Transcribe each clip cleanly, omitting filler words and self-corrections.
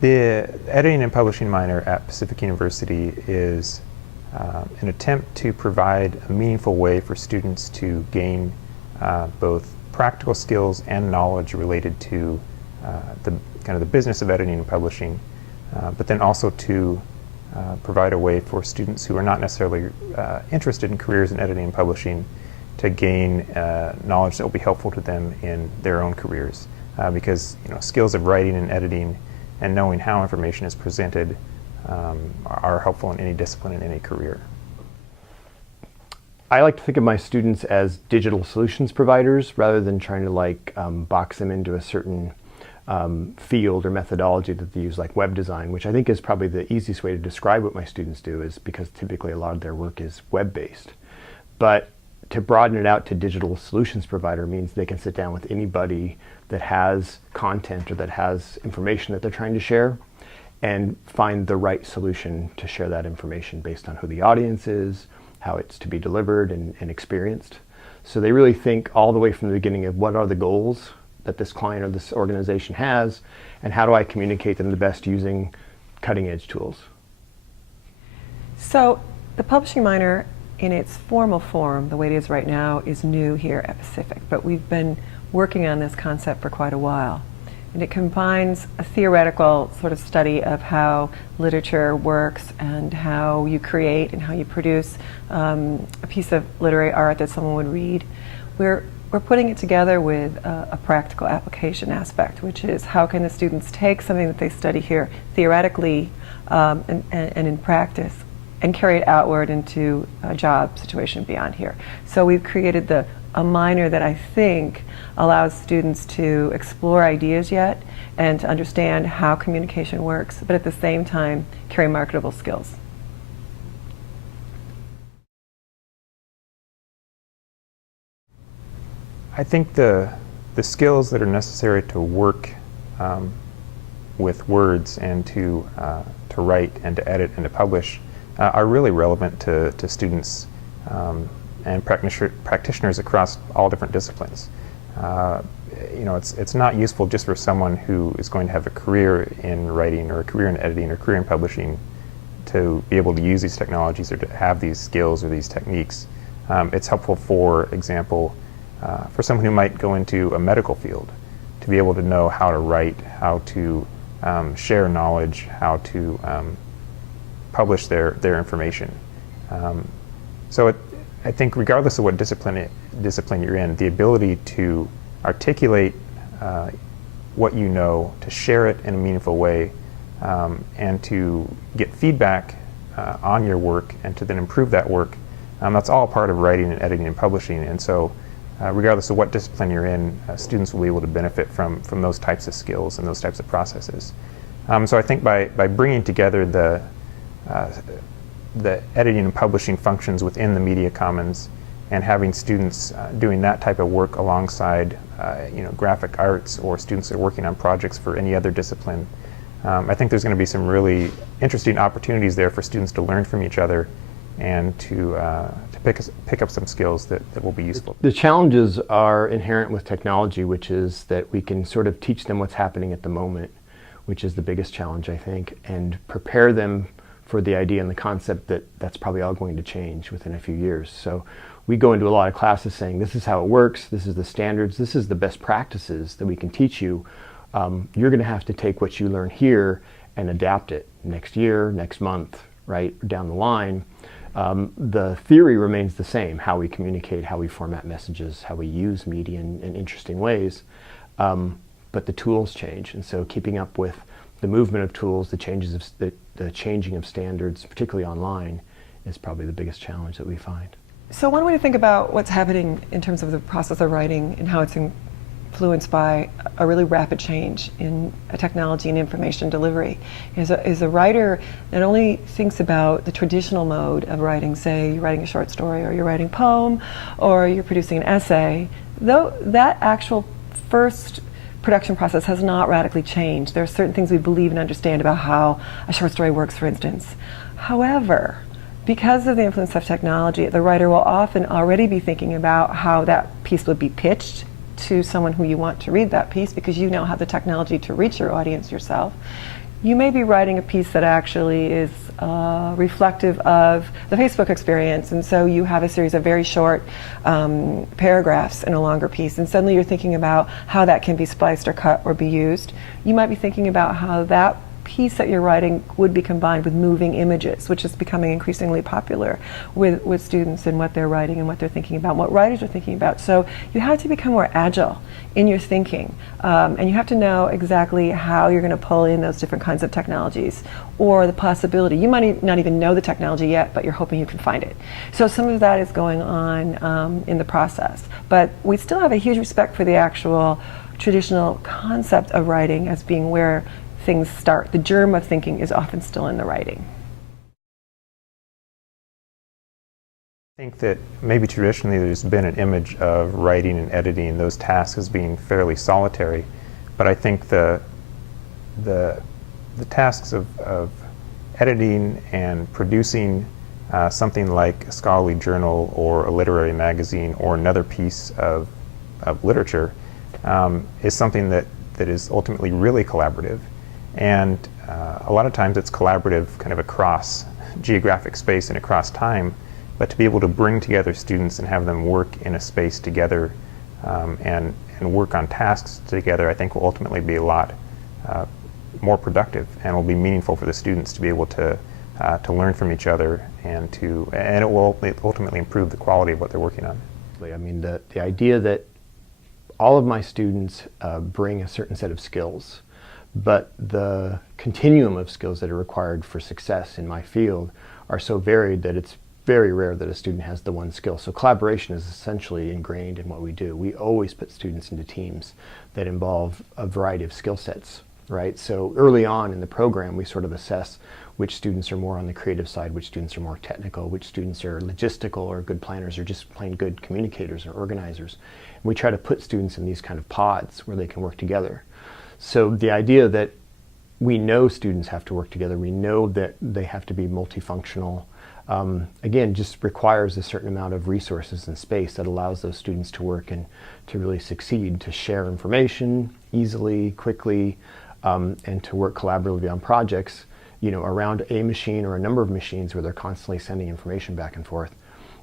The editing and publishing minor at Pacific University is an attempt to provide a meaningful way for students to gain both practical skills and knowledge related to the business of editing and publishing, but then also to provide a way for students who are not necessarily interested in careers in editing and publishing to gain knowledge that will be helpful to them in their own careers. Because skills of writing and editing and knowing how information is presented are helpful in any discipline in any career. I like to think of my students as digital solutions providers rather than trying to box them into a certain field or methodology that they use, like web design, which I think is probably the easiest way to describe what my students do, is because typically a lot of their work is web-based. But to broaden it out to digital solutions provider means they can sit down with anybody that has content or that has information that they're trying to share and find the right solution to share that information based on who the audience is, how it's to be delivered and experienced. So they really think all the way from the beginning of what are the goals that this client or this organization has, and how do I communicate them the best using cutting edge tools. So the publishing minor in its formal form, the way it is right now, is new here at Pacific, but we've been working on this concept for quite a while. And it combines a theoretical sort of study of how literature works and how you create and how you produce a piece of literary art that someone would read. We're putting it together with a practical application aspect, which is how can the students take something that they study here theoretically and in practice and carry it outward into a job situation beyond here. So we've created a minor that I think allows students to explore ideas yet and to understand how communication works, but at the same time carry marketable skills. I think the skills that are necessary to work with words and to write and to edit and to publish are really relevant to students and practitioners across all different disciplines. It's not useful just for someone who is going to have a career in writing or a career in editing or a career in publishing to be able to use these technologies or to have these skills or these techniques. It's helpful, for example, for someone who might go into a medical field to be able to know how to write, how to share knowledge, how to publish their information. I think regardless of what discipline you're in, the ability to articulate what you know, to share it in a meaningful way, and to get feedback on your work and to then improve that work, that's all part of writing and editing and publishing. And so regardless of what discipline you're in, students will be able to benefit from those types of skills and those types of processes. So I think by bringing together the editing and publishing functions within the Media Commons and having students doing that type of work alongside graphic arts or students that are working on projects for any other discipline, I think there's going to be some really interesting opportunities there for students to learn from each other and to pick up some skills that will be useful. The challenges are inherent with technology, which is that we can sort of teach them what's happening at the moment, which is the biggest challenge, I think, and prepare them for the idea and the concept that that's probably all going to change within a few years. So we go into a lot of classes saying this is how it works, this is the standards, this is the best practices that we can teach you. You're going to have to take what you learn here and adapt it next year, next month, right down the line. The theory remains the same: how we communicate, how we format messages, how we use media in interesting ways, but the tools change, and so keeping up with the movement of tools, the changing of standards, particularly online, is probably the biggest challenge that we find. So one way to think about what's happening in terms of the process of writing and how it's influenced by a really rapid change in technology and information delivery is a writer not only thinks about the traditional mode of writing, say you're writing a short story or you're writing a poem or you're producing an essay, though that actual first production process has not radically changed. There are certain things we believe and understand about how a short story works, for instance. However, because of the influence of technology, the writer will often already be thinking about how that piece would be pitched to someone who you want to read that piece, because you now have the technology to reach your audience yourself. You may be writing a piece that actually is reflective of the Facebook experience, and so you have a series of very short paragraphs in a longer piece, and suddenly you're thinking about how that can be spliced or cut or be used. You might be thinking about how that piece that you're writing would be combined with moving images, which is becoming increasingly popular with students and what they're writing and what they're thinking about, what writers are thinking about. So you have to become more agile in your thinking, and you have to know exactly how you're going to pull in those different kinds of technologies or the possibility. You might not even know the technology yet, but you're hoping you can find it. So some of that is going on in the process. But we still have a huge respect for the actual traditional concept of writing as being where things start. The germ of thinking is often still in the writing. I think that maybe traditionally there's been an image of writing and editing those tasks as being fairly solitary, but I think the tasks of editing and producing something like a scholarly journal or a literary magazine or another piece of literature is something that is ultimately really collaborative. And a lot of times it's collaborative kind of across geographic space and across time, but to be able to bring together students and have them work in a space together and work on tasks together, I think will ultimately be a lot more productive and will be meaningful for the students to be able to learn from each other and it will ultimately improve the quality of what they're working on. I mean, the idea that all of my students bring a certain set of skills, but the continuum of skills that are required for success in my field are so varied that it's very rare that a student has the one skill. So collaboration is essentially ingrained in what we do. We always put students into teams that involve a variety of skill sets, right? So early on in the program, we sort of assess which students are more on the creative side, which students are more technical, which students are logistical or good planners or just plain good communicators or organizers. And we try to put students in these kind of pods where they can work together. So the idea that we know students have to work together, we know that they have to be multifunctional, again, just requires a certain amount of resources and space that allows those students to work and to really succeed, to share information easily, quickly, and to work collaboratively on projects, you know, around a machine or a number of machines where they're constantly sending information back and forth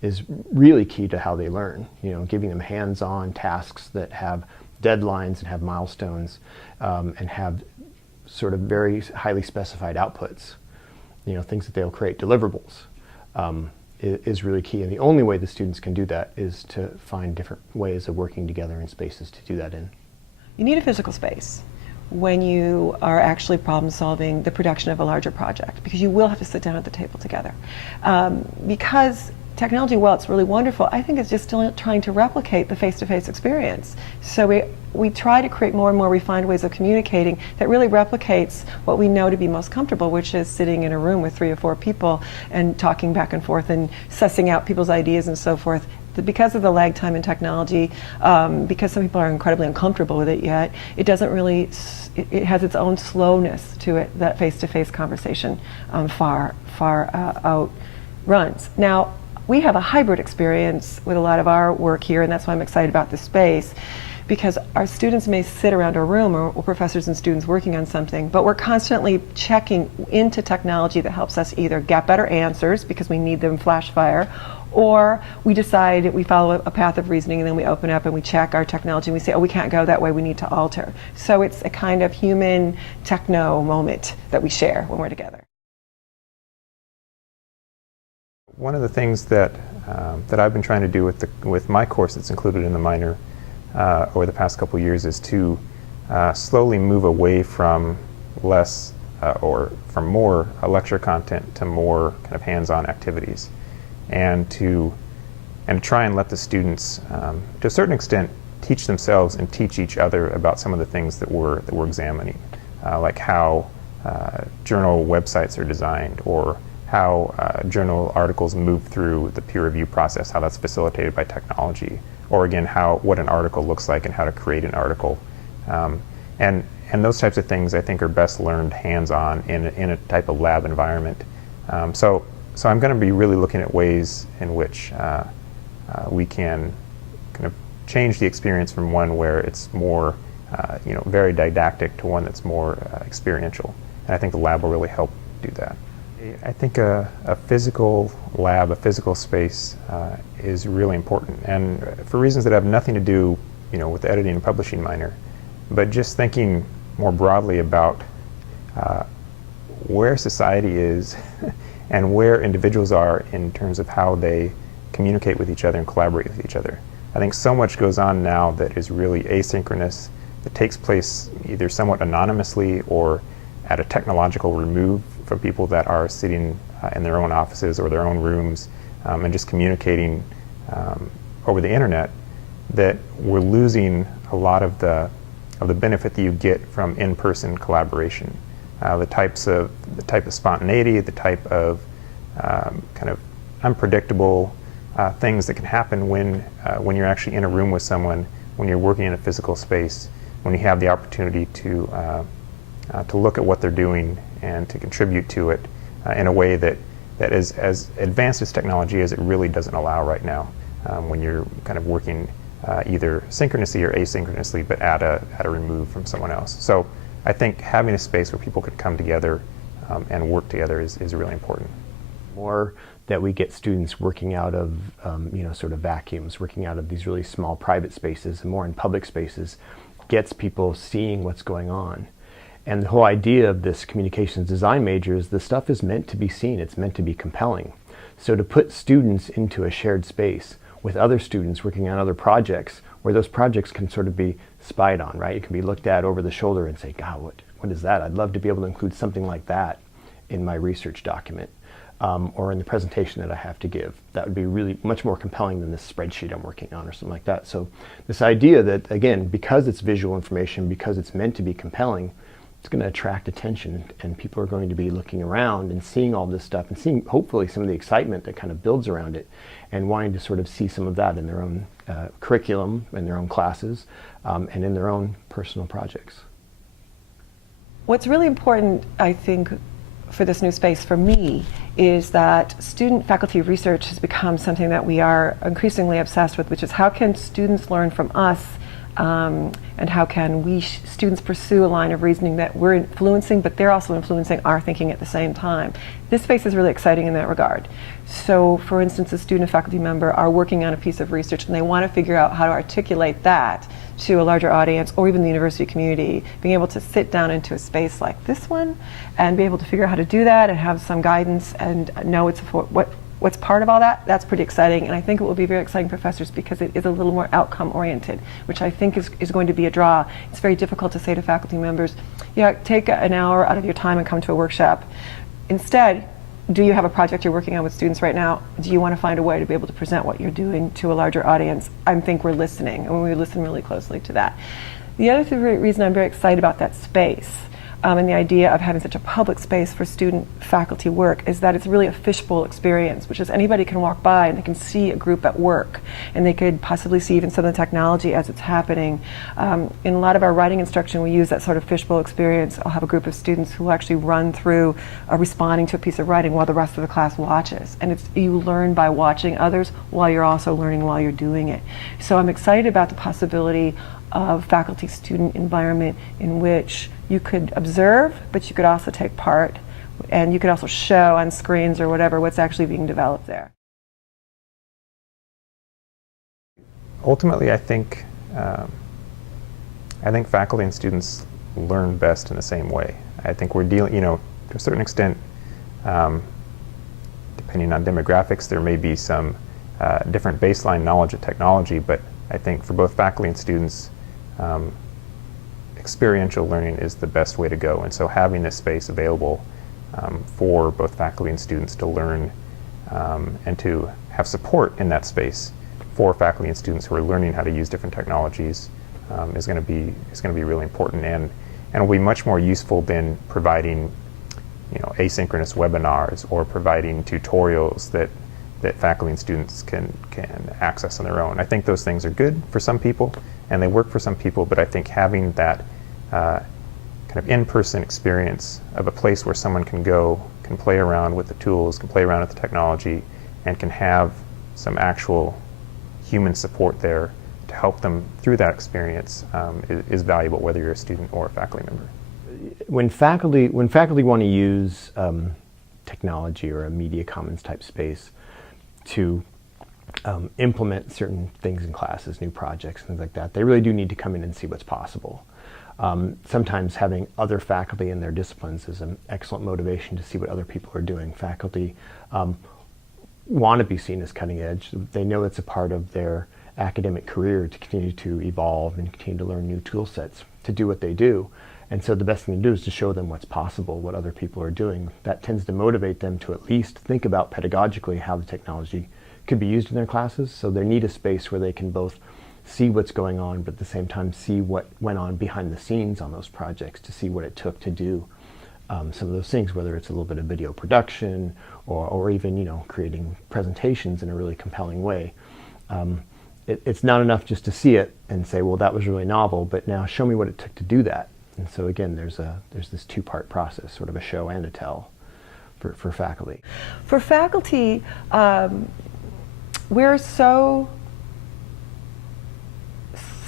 is really key to how they learn. You know, giving them hands-on tasks that have deadlines and have milestones and have sort of very highly specified outputs, you know, things that they'll create, deliverables, is really key. And the only way the students can do that is to find different ways of working together in spaces to do that in. You need a physical space when you are actually problem solving the production of a larger project, because you will have to sit down at the table together. Because technology, while it's really wonderful, I think it's just still trying to replicate the face-to-face experience. So we try to create more and more refined ways of communicating that really replicates what we know to be most comfortable, which is sitting in a room with 3 or 4 people and talking back and forth and sussing out people's ideas and so forth. Because of the lag time in technology, because some people are incredibly uncomfortable with it yet, it doesn't really, it has its own slowness to it, that face-to-face conversation far outruns. Now, we have a hybrid experience with a lot of our work here, and that's why I'm excited about this space, because our students may sit around a room, or professors and students working on something, but we're constantly checking into technology that helps us either get better answers, because we need them flash fire, or we decide we follow a path of reasoning, and then we open up and we check our technology and we say, oh, we can't go that way, we need to alter. So it's a kind of human techno moment that we share when we're together. One of the things that I've been trying to do with my course that's included in the minor over the past couple of years is to slowly move away from less or from more lecture content to more kind of hands-on activities, and to try and let the students, to a certain extent, teach themselves and teach each other about some of the things that we're examining, like how journal websites are designed, or how journal articles move through the peer review process, how that's facilitated by technology, or again, what an article looks like and how to create an article. And those types of things I think are best learned hands-on in a type of lab environment. So I'm going to be really looking at ways in which we can kind of change the experience from one where it's more very didactic to one that's more experiential. and I think the lab will really help do that. I think a physical lab, a physical space is really important, and for reasons that have nothing to do, with the editing and publishing minor, but just thinking more broadly about where society is and where individuals are in terms of how they communicate with each other and collaborate with each other. I think so much goes on now that is really asynchronous, that takes place either somewhat anonymously or at a technological remove from people that are sitting in their own offices or their own rooms and just communicating over the internet, that we're losing a lot of the benefit that you get from in-person collaboration. The type of spontaneity, the type of kind of unpredictable things that can happen when you're actually in a room with someone, when you're working in a physical space, when you have the opportunity to look at what they're doing and to contribute to it in a way that is as advanced as technology is, it really doesn't allow right now when you're kind of working either synchronously or asynchronously, but at a remove from someone else. So I think having a space where people could come together and work together is really important. More that we get students working out of sort of vacuums, working out of these really small private spaces and more in public spaces, gets people seeing what's going on. And the whole idea of this communications design major is the stuff is meant to be seen, it's meant to be compelling. So to put students into a shared space with other students working on other projects, where those projects can sort of be spied on, right? It can be looked at over the shoulder and say, God, what is that? I'd love to be able to include something like that in my research document or in the presentation that I have to give. That would be really much more compelling than this spreadsheet I'm working on or something like that. So this idea that, again, because it's visual information, because it's meant to be compelling, it's going to attract attention, and people are going to be looking around and seeing all this stuff and seeing hopefully some of the excitement that kind of builds around it and wanting to sort of see some of that in their own curriculum, in their own classes, and in their own personal projects. What's really important, I think, for this new space for me is that student-faculty research has become something that we are increasingly obsessed with, which is how can students learn from us and how can we students pursue a line of reasoning that we're influencing, but they're also influencing our thinking at the same time. This space is really exciting in that regard. So, for instance, a student and faculty member are working on a piece of research and they want to figure out how to articulate that to a larger audience or even the university community. Being able to sit down into a space like this one and be able to figure out how to do that and have some guidance and know what's part of all that, that's pretty exciting. And I think it will be very exciting for professors because it is a little more outcome oriented, which I think is going to be a draw. It's very difficult to say to faculty members, yeah, take an hour out of your time and come to a workshop. Instead, do you have a project you're working on with students right now? Do you want to find a way to be able to present what you're doing to a larger audience? I think we're listening, and we listen really closely to that. The other reason I'm very excited about that space and the idea of having such a public space for student-faculty work is that it's really a fishbowl experience, which is anybody can walk by and they can see a group at work, and they could possibly see even some of the technology as it's happening. In a lot of our writing instruction, we use that sort of fishbowl experience. I'll have a group of students who actually run through responding to a piece of writing while the rest of the class watches. And you learn by watching others while you're also learning while you're doing it. So I'm excited about the possibility of faculty-student environment in which you could observe, but you could also take part, and you could also show on screens or whatever what's actually being developed there. Ultimately, I think faculty and students learn best in the same way. I think we're dealing, to a certain extent, depending on demographics, there may be some different baseline knowledge of technology, but I think for both faculty and students, experiential learning is the best way to go. And so having this space available for both faculty and students to learn and to have support in that space for faculty and students who are learning how to use different technologies is going to be really important, and will be much more useful than providing asynchronous webinars or providing tutorials that faculty and students can access on their own. I think those things are good for some people and they work for some people, but I think having that kind of in-person experience of a place where someone can go, can play around with the tools, can play around with the technology, and can have some actual human support there to help them through that experience is valuable, whether you're a student or a faculty member. when faculty want to use technology or a media commons type space to implement certain things in classes, new projects, things like that, they really do need to come in and see what's possible. Sometimes having other faculty in their disciplines is an excellent motivation to see what other people are doing. Faculty want to be seen as cutting edge. They know it's a part of their academic career to continue to evolve and continue to learn new tool sets to do what they do. And so the best thing to do is to show them what's possible, what other people are doing. That tends to motivate them to at least think about pedagogically how the technology could be used in their classes. So they need a space where they can both see what's going on, but at the same time see what went on behind the scenes on those projects, to see what it took to do some of those things, whether it's a little bit of video production or even creating presentations in a really compelling way. It's not enough just to see it and say, well, that was really novel, but now show me what it took to do that. And so again, there's this two-part process, sort of a show and a tell for faculty. For faculty, we're so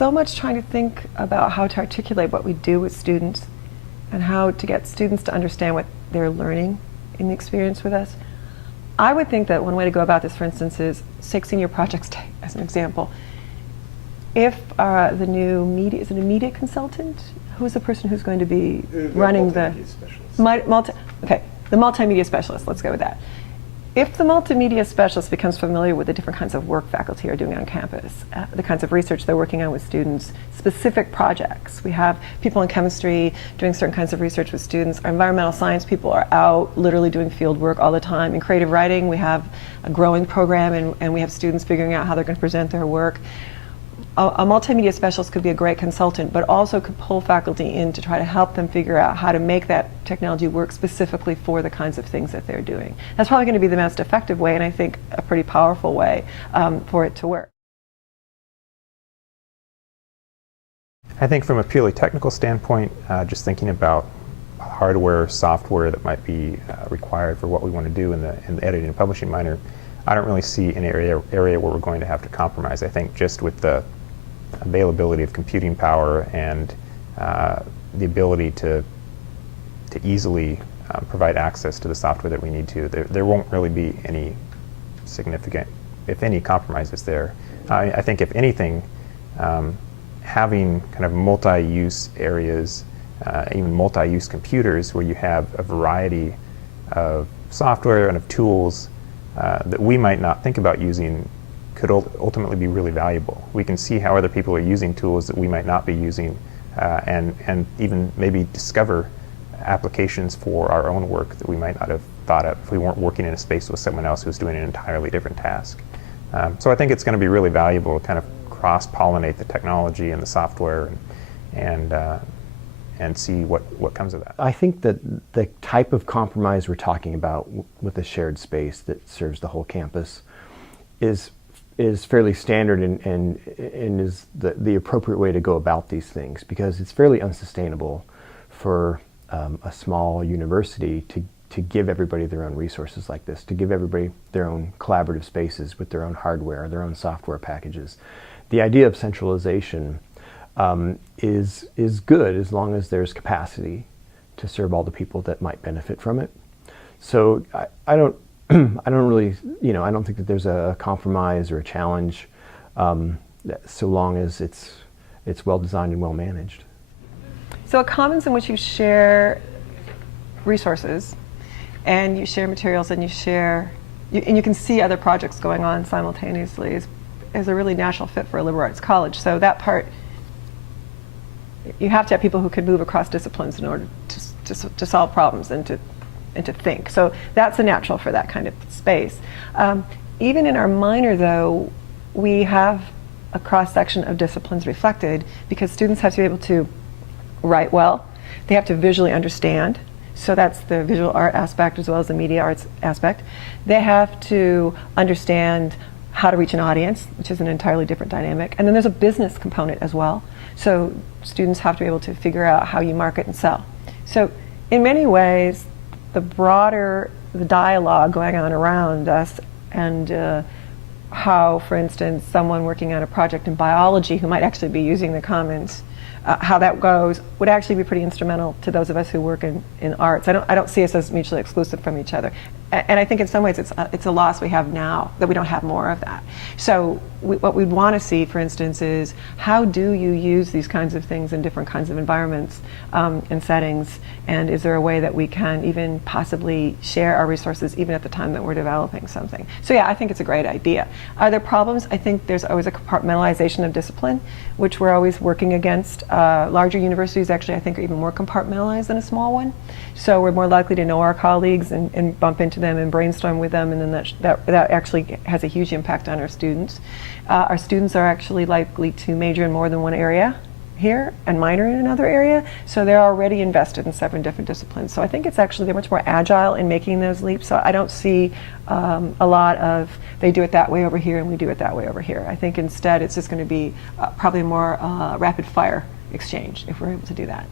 much trying to think about how to articulate what we do with students and how to get students to understand what they're learning in the experience with us. I would think that one way to go about this, for instance, is take Senior Projects Day as an example. If the new media, is it a media consultant? Who's the person who's going to be running the multimedia specialist, let's go with that. If the multimedia specialist becomes familiar with the different kinds of work faculty are doing on campus, the kinds of research they're working on with students, specific projects. We have people in chemistry doing certain kinds of research with students. Our environmental science people are out literally doing field work all the time. In creative writing, we have a growing program and we have students figuring out how they're going to present their work. A multimedia specialist could be a great consultant, but also could pull faculty in to try to help them figure out how to make that technology work specifically for the kinds of things that they're doing. That's probably going to be the most effective way, and I think a pretty powerful way for it to work. I think from a purely technical standpoint, just thinking about hardware, software that might be required for what we want to do in the editing and publishing minor, I don't really see an area where we're going to have to compromise. I think just with the availability of computing power and the ability to easily provide access to the software that we need to, there won't really be any significant, if any, compromises there. I think if anything, having kind of multi-use areas, even multi-use computers where you have a variety of software and of tools that we might not think about using could ultimately be really valuable. We can see how other people are using tools that we might not be using and even maybe discover applications for our own work that we might not have thought of if we weren't working in a space with someone else who's doing an entirely different task. So I think it's going to be really valuable to kind of cross-pollinate the technology and the software and see what comes of that. I think that the type of compromise we're talking about with a shared space that serves the whole campus is fairly standard and is the appropriate way to go about these things, because it's fairly unsustainable for a small university to give everybody their own resources like this, to give everybody their own collaborative spaces with their own hardware, their own software packages. The idea of centralization is good as long as there's capacity to serve all the people that might benefit from it. So I don't I don't really, I don't think that there's a compromise or a challenge so long as it's well designed and well managed. So a commons in which you share resources and you share materials and you can see other projects going on simultaneously is a really natural fit for a liberal arts college. So that part, you have to have people who can move across disciplines in order to solve problems and to think. So that's a natural for that kind of space. Even in our minor, though, we have a cross-section of disciplines reflected because students have to be able to write well. They have to visually understand. So that's the visual art aspect as well as the media arts aspect. They have to understand how to reach an audience, which is an entirely different dynamic. And then there's a business component as well. So students have to be able to figure out how you market and sell. So in many ways, the broader the dialogue going on around us and how, for instance, someone working on a project in biology who might actually be using the commons how that goes would actually be pretty instrumental to those of us who work in arts. I don't see us as mutually exclusive from each other. And I think in some ways it's a loss we have now that we don't have more of that. So what we'd want to see, for instance, is how do you use these kinds of things in different kinds of environments and settings, and is there a way that we can even possibly share our resources even at the time that we're developing something? So yeah, I think it's a great idea. Are there problems? I think there's always a compartmentalization of discipline, which we're always working against. Larger universities actually, I think, are even more compartmentalized than a small one. So we're more likely to know our colleagues and bump into them and brainstorm with them, and then that actually has a huge impact on our students. Our students are actually likely to major in more than one area here and minor in another area, so they're already invested in 7 different disciplines. So I think it's actually, they're much more agile in making those leaps. So I don't see a lot of they do it that way over here and we do it that way over here. I think instead it's just going to be probably more rapid fire exchange if we're able to do that.